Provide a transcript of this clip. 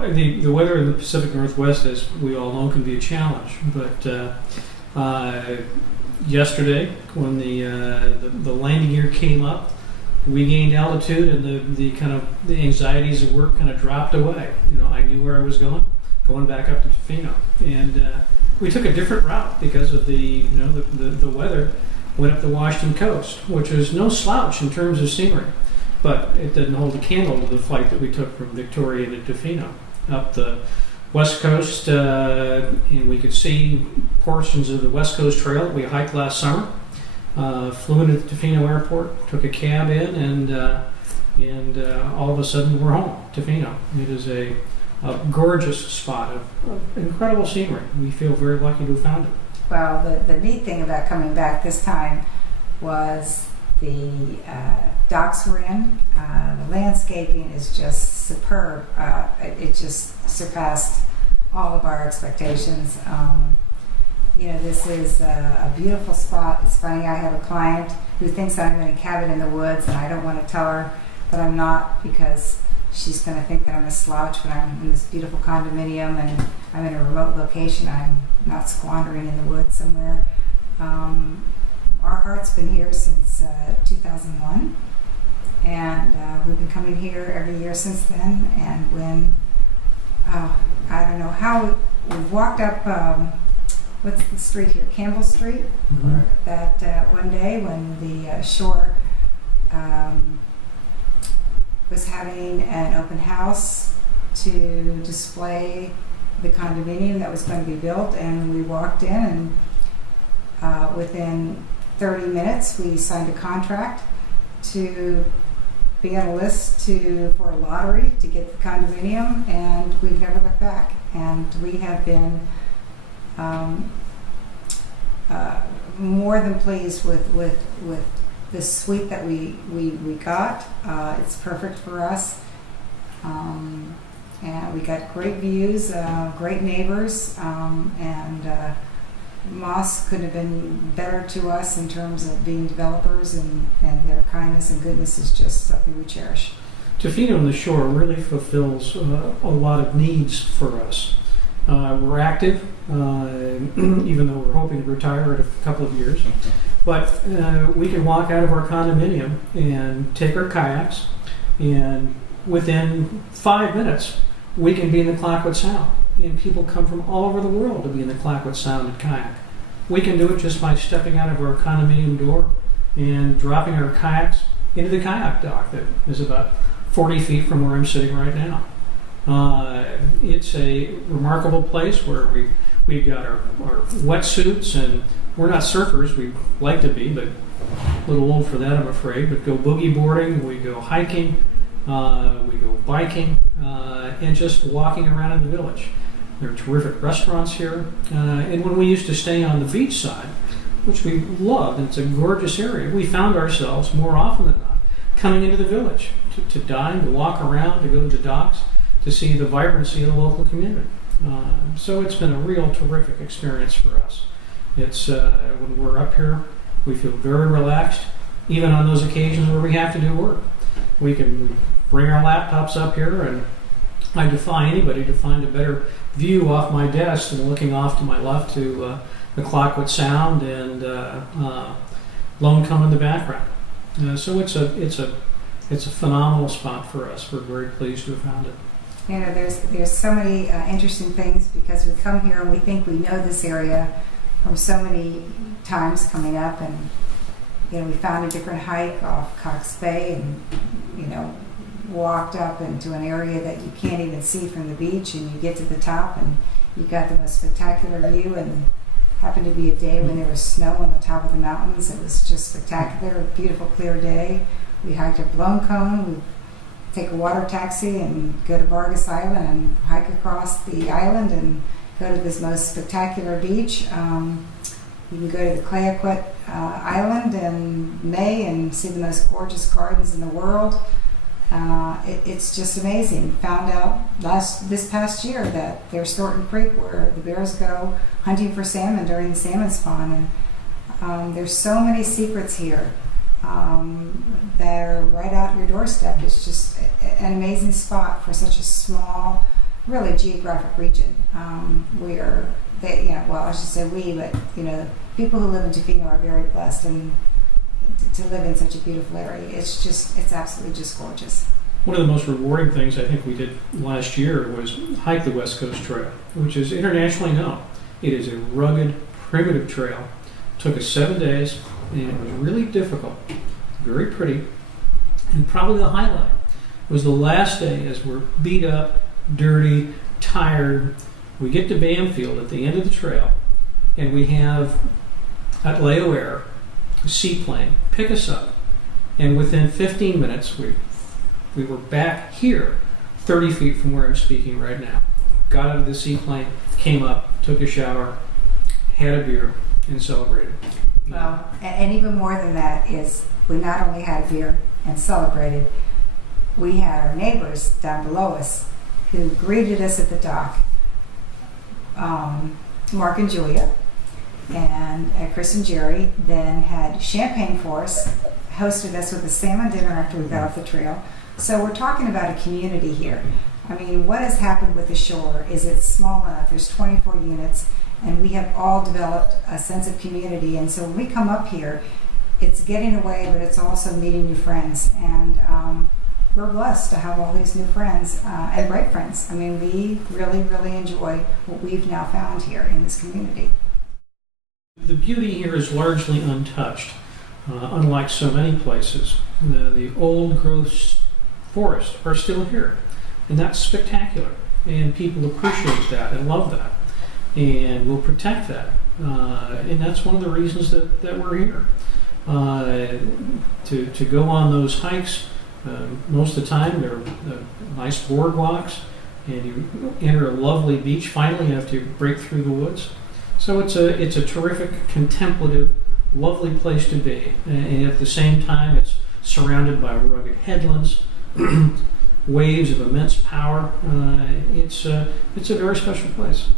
the weather in the Pacific Northwest, as we all know, can be a challenge. But yesterday, when the landing gear came up, we gained altitude, and the anxieties of work kind of dropped away. I knew where I was going back up to Tofino, and we took a different route because of the weather. Went up the Washington coast, which is no slouch in terms of scenery, but it didn't hold a candle to the flight that we took from Victoria to Tofino up the West Coast, and we could see portions of the West Coast Trail that we hiked last summer. Flew into the Tofino airport, took a cab in, and all of a sudden we're home, Tofino. It is a gorgeous spot of incredible scenery. We feel very lucky to have found it. Well, the neat thing about coming back this time was the docks we're in. The landscaping is just superb. It just surpassed all of our expectations. This is a beautiful spot. It's funny, I have a client who thinks that I'm in a cabin in the woods, and I don't want to tell her that I'm not, because she's going to think that I'm a slouch when I'm in this beautiful condominium and I'm in a remote location. I'm not squandering in the woods somewhere. Our heart's been here since 2001, and we've been coming here every year since then. And when, I don't know how, we've walked up, what's the street here, Campbell Street? Mm-hmm. That one day when the shore was having an open house to display the condominium that was going to be built, and we walked in, and within 30 minutes we signed a contract to be on a list for a lottery to get the condominium, and we've never looked back. And we have been more than pleased with the suite that we got. It's perfect for us. And we got great views, great neighbors, and Moss could have been better to us in terms of being developers, and their kindness and goodness is just something we cherish. Tofino on the shore really fulfills a lot of needs for us. We're active, even though we're hoping to retire in a couple of years. But we can walk out of our condominium and take our kayaks, and within 5 minutes, we can be in the Clayoquot Sound. And people come from all over the world to be in the Clayoquot Sound and kayak. We can do it just by stepping out of our condominium door and dropping our kayaks into the kayak dock that is about 40 feet from where I'm sitting right now. It's a remarkable place where we've got our wetsuits, and we're not surfers. We like to be, but a little old for that, I'm afraid. But go boogie boarding, we go hiking, we go biking, and just walking around in the village. There are terrific restaurants here. And when we used to stay on the beach side, which we loved, and it's a gorgeous area, we found ourselves more often than not coming into the village to dine, to walk around, to go to the docks, to see the vibrancy of the local community. So it's been a real terrific experience for us. It's when we're up here, we feel very relaxed, even on those occasions where we have to do work. We can bring our laptops up here, and I defy anybody to find a better view off my desk than looking off to my left to the Clayoquot Sound and Lone Cone in the background. So it's a phenomenal spot for us. We're very pleased to have found it. There's so many interesting things, because we come here and we think we know this area from so many times coming up, and we found a different hike off Cox Bay, and walked up into an area that you can't even see from the beach, and you get to the top and you got the most spectacular view. And happened to be a day when there was snow on the top of the mountains. It was just spectacular, a beautiful clear day. We hiked up Lone Cone. We take a water taxi and go to Vargas Island and hike across the island and go to this most spectacular beach. You can go to the Clayoquot Island in May and see the most gorgeous gardens in the world. It's just amazing. Found out this past year that there's Thornton Creek where the bears go hunting for salmon during the salmon spawn, and there's so many secrets here that are right out your doorstep. It's just an amazing spot for such a small really geographic region. We are, well, I should say we, but people who live in Tofino are very blessed and to live in such a beautiful area. It's absolutely just gorgeous. One of the most rewarding things I think we did last year was hike the West Coast Trail, which is internationally known. It is a rugged, primitive trail. Took us 7 days, and it was really difficult, very pretty, and probably the highlight was the last day as we're beat up, dirty, tired. We get to Bamfield at the end of the trail, and we have Atleo Air, a seaplane, pick us up, and within 15 minutes we were back here, 30 feet from where I'm speaking right now. Got out of the seaplane, came up, took a shower, had a beer, and celebrated. Well, and even more than that is we not only had a beer and celebrated, we had our neighbors down below us who greeted us at the dock. Mark and Julia and Chris and Jerry then had champagne for us, hosted us with a salmon dinner after we got off the trail. So we're talking about a community here. I mean, what has happened with the shore is it's small enough. There's 24 units, and we have all developed a sense of community. And so when we come up here, it's getting away, but it's also meeting new friends. And we're blessed to have all these new friends and great friends. I mean, we really, really enjoy what we've now found here in this community. The beauty here is largely untouched, unlike so many places. The old growth forests are still here, and that's spectacular. And people appreciate that and love that, and will protect that. And that's one of the reasons that we're here. To go on those hikes, most of the time they're nice boardwalks, and you enter a lovely beach finally after you break through the woods. So it's a terrific, contemplative, lovely place to be, and at the same time it's surrounded by rugged headlands, waves of immense power. It's a very special place.